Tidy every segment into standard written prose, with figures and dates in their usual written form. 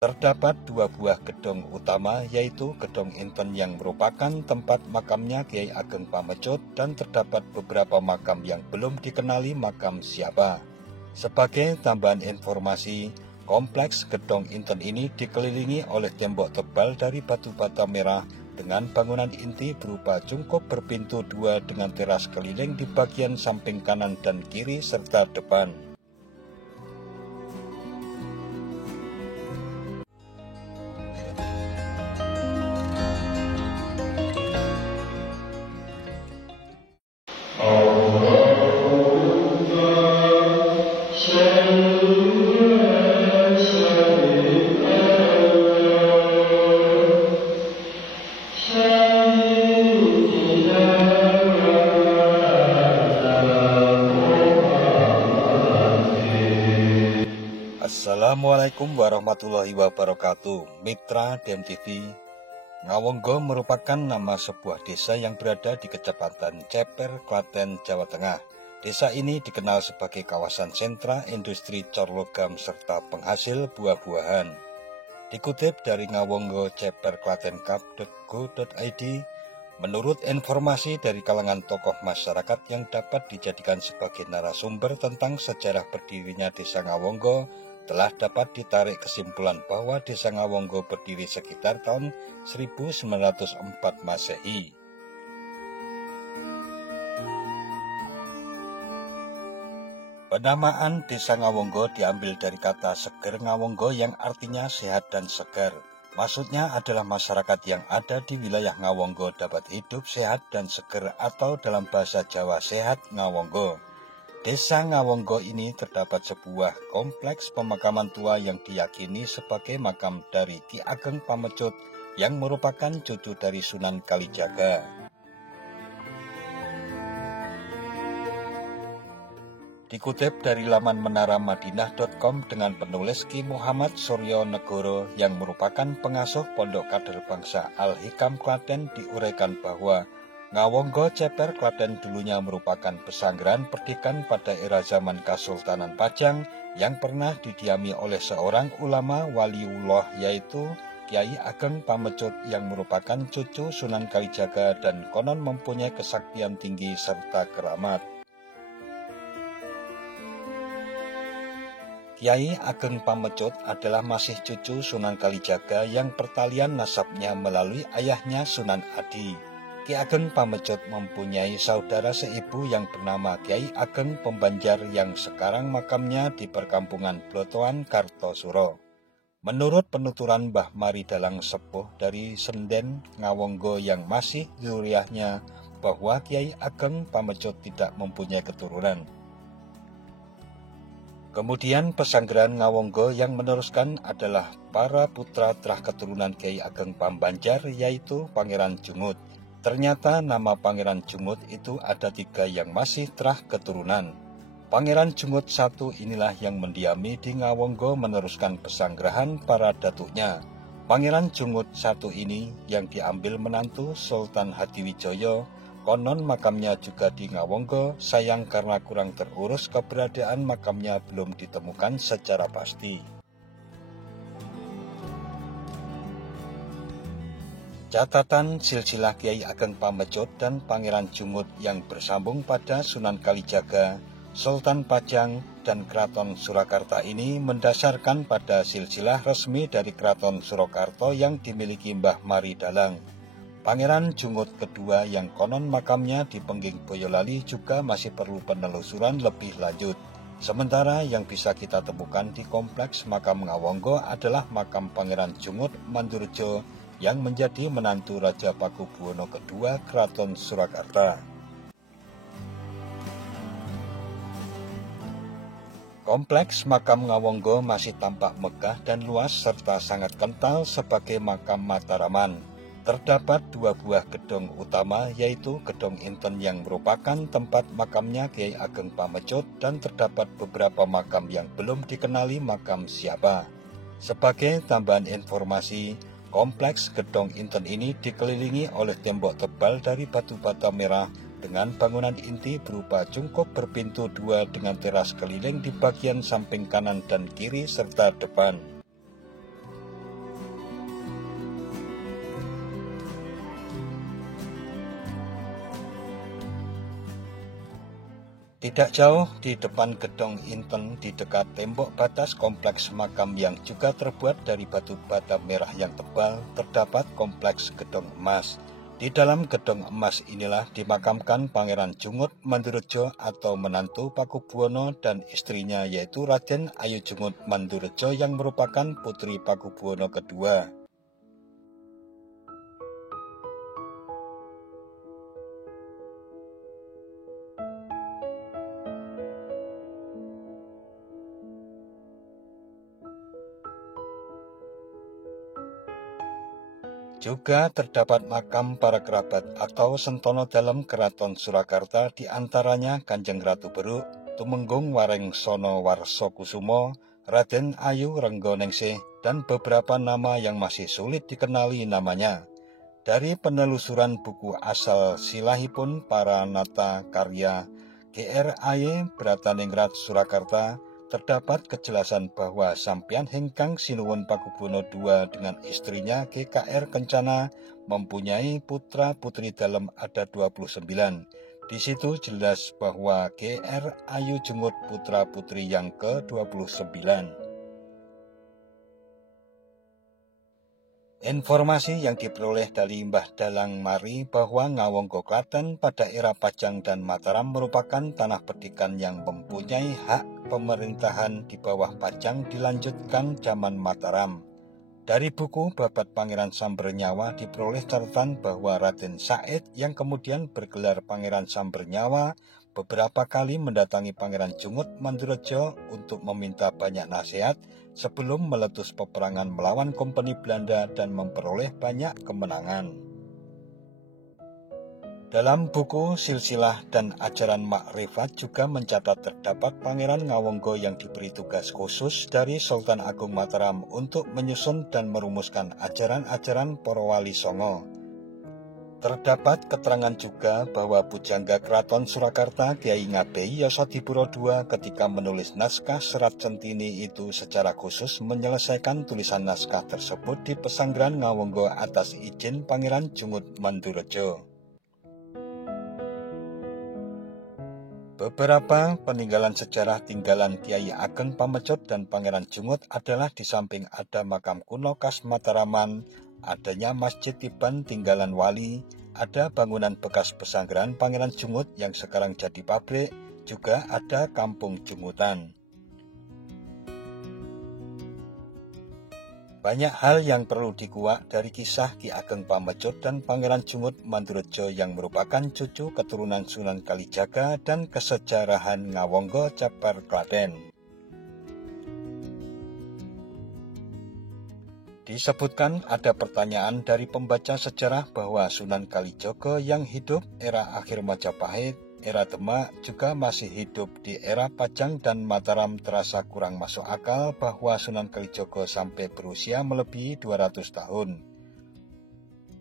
Terdapat dua buah gedung utama, yaitu Gedung Inten yang merupakan tempat makamnya Kiai Ageng Pamecut, dan terdapat beberapa makam yang belum dikenali makam siapa. Sebagai tambahan informasi, kompleks Gedung Inten ini dikelilingi oleh tembok tebal dari batu bata merah dengan bangunan inti berupa cungkup berpintu dua dengan teras keliling di bagian samping kanan dan kiri serta depan. Assalamualaikum warahmatullahi wabarakatuh. Mitra DMTV, Ngawonggo merupakan nama sebuah desa yang berada di Kecamatan Ceper, Klaten, Jawa Tengah. Desa ini dikenal sebagai kawasan sentra industri corlogam serta penghasil buah-buahan. Dikutip dari ngawonggoceperklatenkap.go.id, menurut informasi dari kalangan tokoh masyarakat yang dapat dijadikan sebagai narasumber tentang sejarah berdirinya Desa Ngawonggo, telah dapat ditarik kesimpulan bahwa Desa Ngawonggo berdiri sekitar tahun 1904 Masehi. Penamaan Desa Ngawonggo diambil dari kata seger Ngawonggo yang artinya sehat dan segar. Maksudnya adalah masyarakat yang ada di wilayah Ngawonggo dapat hidup sehat dan seger, atau dalam bahasa Jawa sehat Ngawonggo. Desa Ngawonggo ini terdapat sebuah kompleks pemakaman tua yang diyakini sebagai makam dari Ki Ageng Pamecut yang merupakan cucu dari Sunan Kalijaga. Dikutip dari laman menaramadinah.com dengan penulis Ki Muhammad Suryo Negoro yang merupakan pengasuh Pondok Kader Bangsa Al-Hikam Klaten, diuraikan bahwa Ngawonggo Ceper Klaten dulunya merupakan pesanggrahan perdikan pada era zaman Kesultanan Pajang yang pernah didiami oleh seorang ulama waliullah, yaitu Kiai Ageng Pamecut yang merupakan cucu Sunan Kalijaga dan konon mempunyai kesaktian tinggi serta keramat. Kiai Ageng Pamecut adalah masih cucu Sunan Kalijaga yang pertalian nasabnya melalui ayahnya Sunan Adi. Ki Ageng Pamecut mempunyai saudara seibu yang bernama Kiai Ageng Pembanjar yang sekarang makamnya di perkampungan Blotoan, Kartosuro. Menurut penuturan Mbah Mari Dalang Sepuh dari Senden Ngawonggo yang masih zuriyahnya, bahwa Kiai Ageng Pamecut tidak mempunyai keturunan. Kemudian pesanggrahan Ngawonggo yang meneruskan adalah para putra terah keturunan Kiai Ageng Pembanjar, yaitu Pangeran Jungut. Ternyata nama Pangeran Jungut itu ada 3 yang masih terah keturunan. Pangeran Jungut I inilah yang mendiami di Ngawonggo meneruskan pesanggrahan para datuknya. Pangeran Jungut I ini yang diambil menantu Sultan Hadiwijoyo, konon makamnya juga di Ngawonggo, sayang karena kurang terurus keberadaan makamnya belum ditemukan secara pasti. Catatan silsilah Kiai Ageng Pamecut dan Pangeran Jungut yang bersambung pada Sunan Kalijaga, Sultan Pajang, dan Keraton Surakarta ini mendasarkan pada silsilah resmi dari Keraton Surakarta yang dimiliki Mbah Mari Dalang. Pangeran Jungut kedua yang konon makamnya di Pengging Boyolali juga masih perlu penelusuran lebih lanjut. Sementara yang bisa kita temukan di kompleks makam Ngawonggo adalah makam Pangeran Jungut Mandurjo yang menjadi menantu Raja Pakubuwono II Keraton Surakarta. Kompleks makam Ngawonggo masih tampak megah dan luas serta sangat kental sebagai makam Mataraman. Terdapat 2 buah gedung utama, yaitu Gedung Inten yang merupakan tempat makamnya Kiai Ageng Pamecut, dan terdapat beberapa makam yang belum dikenali makam siapa. Sebagai tambahan informasi, kompleks Gedung Inten ini dikelilingi oleh tembok tebal dari batu bata merah dengan bangunan inti berupa cungkup berpintu 2 dengan teras keliling di bagian samping kanan dan kiri serta depan. Tidak jauh di depan gedung Inten di dekat tembok batas kompleks makam yang juga terbuat dari batu bata merah yang tebal, terdapat kompleks gedung emas. Di dalam gedung emas inilah dimakamkan Pangeran Jungut Mandurejo atau menantu Pakubuwono dan istrinya yaitu Raden Ayu Jungut Mandurejo yang merupakan putri Pakubuwono kedua. Juga terdapat makam para kerabat atau sentono dalam Keraton Surakarta, di antaranya Kanjeng Ratu Beruk, Tumenggung Warengsono Warsokusumo, Raden Ayu Renggoningsih, dan beberapa nama yang masih sulit dikenali namanya. Dari penelusuran buku asal silahipun para nata karya GRAY Brataningrat Surakarta, terdapat kejelasan bahwa Sampian Hengkang Sinuwun Pakubuwono II dengan istrinya GKR Kencana mempunyai putra-putri dalam ada 29. Di situ jelas bahwa GR Ayu Jungut putra-putri yang ke-29. Informasi yang diperoleh dari Mbah Dalang Mari bahwa Ngawonggo Klaten pada era Pajang dan Mataram merupakan tanah perdikan yang mempunyai hak pemerintahan di bawah Pajang dilanjutkan zaman Mataram. Dari buku Babat Pangeran Sambernyawa diperoleh catatan bahwa Raden Said yang kemudian bergelar Pangeran Sambernyawa beberapa kali mendatangi Pangeran Jungut Mandurejo untuk meminta banyak nasihat sebelum meletus peperangan melawan Kompeni Belanda dan memperoleh banyak kemenangan. Dalam buku Silsilah dan Ajaran Makrifat juga mencatat terdapat Pangeran Ngawonggo yang diberi tugas khusus dari Sultan Agung Mataram untuk menyusun dan merumuskan ajaran-ajaran para wali songo. Terdapat keterangan juga bahwa Pujangga Keraton Surakarta Kyai Ngabei Yasadipuro II ketika menulis naskah Serat Centini itu secara khusus menyelesaikan tulisan naskah tersebut di pesanggrahan Ngawonggo atas izin Pangeran Jungut Mandurejo. Beberapa peninggalan sejarah tinggalan Kiai Ageng Pamecut dan Pangeran Jungut adalah di samping ada makam kuno khas Mataraman, adanya Masjid Tiban tinggalan wali, ada bangunan bekas pesanggrahan Pangeran Jungut yang sekarang jadi pabrik, juga ada kampung Jungutan. Banyak hal yang perlu dikuak dari kisah Ki Ageng Pamecut dan Pangeran Jungut Mandurejo yang merupakan cucu keturunan Sunan Kalijaga dan kesejarahan Ngawonggo Jabar Klaten. Disebutkan ada pertanyaan dari pembaca sejarah bahwa Sunan Kalijaga yang hidup era akhir Majapahit, era Demak juga masih hidup di era Pajang dan Mataram, terasa kurang masuk akal bahwa Sunan Kalijaga sampai berusia melebihi 200 tahun.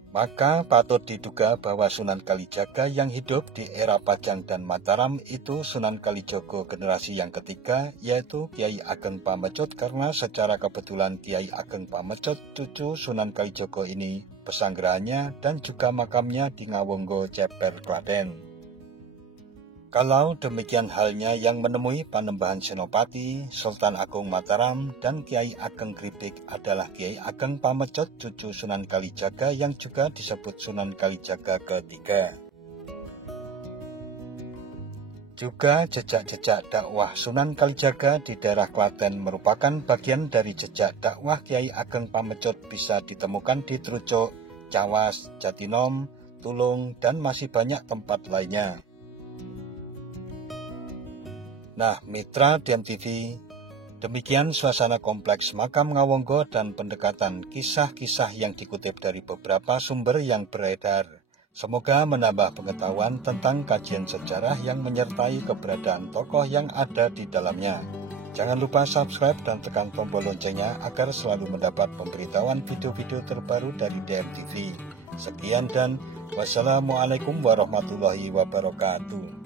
Maka patut diduga bahwa Sunan Kalijaga yang hidup di era Pajang dan Mataram itu Sunan Kalijaga generasi yang ketiga, yaitu Kiai Ageng Pamecut, karena secara kebetulan Kiai Ageng Pamecut cucu Sunan Kalijaga ini pesanggrahannya dan juga makamnya di Ngawonggo Jabar Klaten. Kalau demikian halnya yang menemui Panembahan Senopati, Sultan Agung Mataram, dan Kiai Ageng Gripik adalah Kiai Ageng Pamecut cucu Sunan Kalijaga yang juga disebut Sunan Kalijaga ketiga. Juga jejak-jejak dakwah Sunan Kalijaga di daerah Klaten merupakan bagian dari jejak dakwah Kiai Ageng Pamecut, bisa ditemukan di Trucuk, Cawas, Jatinom, Tulung, dan masih banyak tempat lainnya. Nah, mitra DMTV, demikian suasana kompleks makam Ngawonggo dan pendekatan kisah-kisah yang dikutip dari beberapa sumber yang beredar. Semoga menambah pengetahuan tentang kajian sejarah yang menyertai keberadaan tokoh yang ada di dalamnya. Jangan lupa subscribe dan tekan tombol loncengnya agar selalu mendapat pemberitahuan video-video terbaru dari DMTV. Sekian dan wassalamualaikum warahmatullahi wabarakatuh.